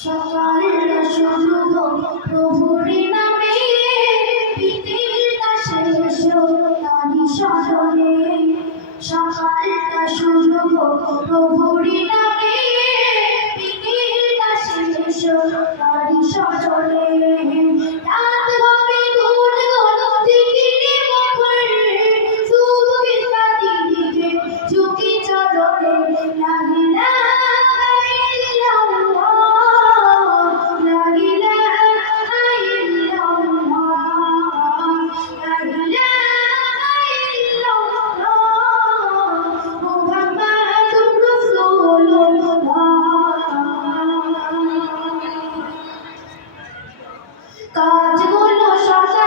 সকালের শুরু প্রভুরি নামে পৃথিবীটা শেষ তারি সজনে সকালটা শুরু প্রভুরি নামে পৃথিবীটা শেষ তারি সজনে কাজগুলো শশা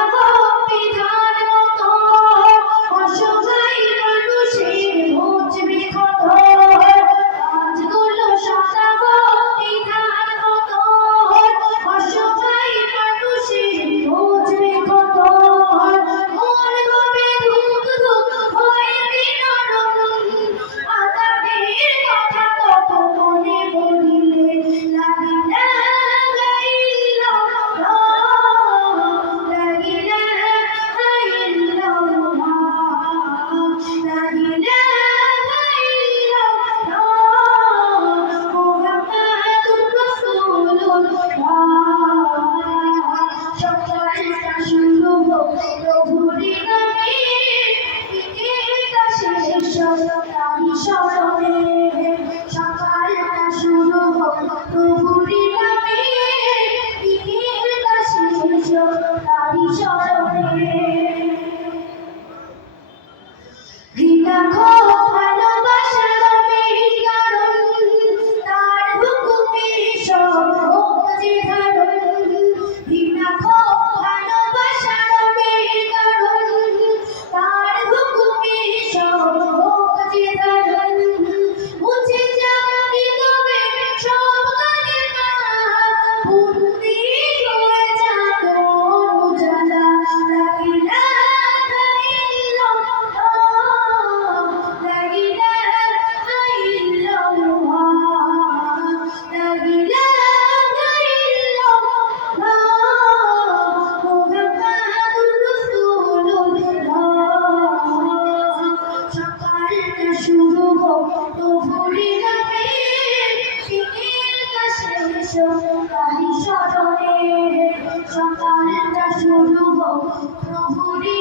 সকালটা শুরু হোক প্রভুরি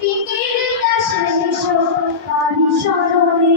বিকেলটা শেষ হোক বাড়ি সজনে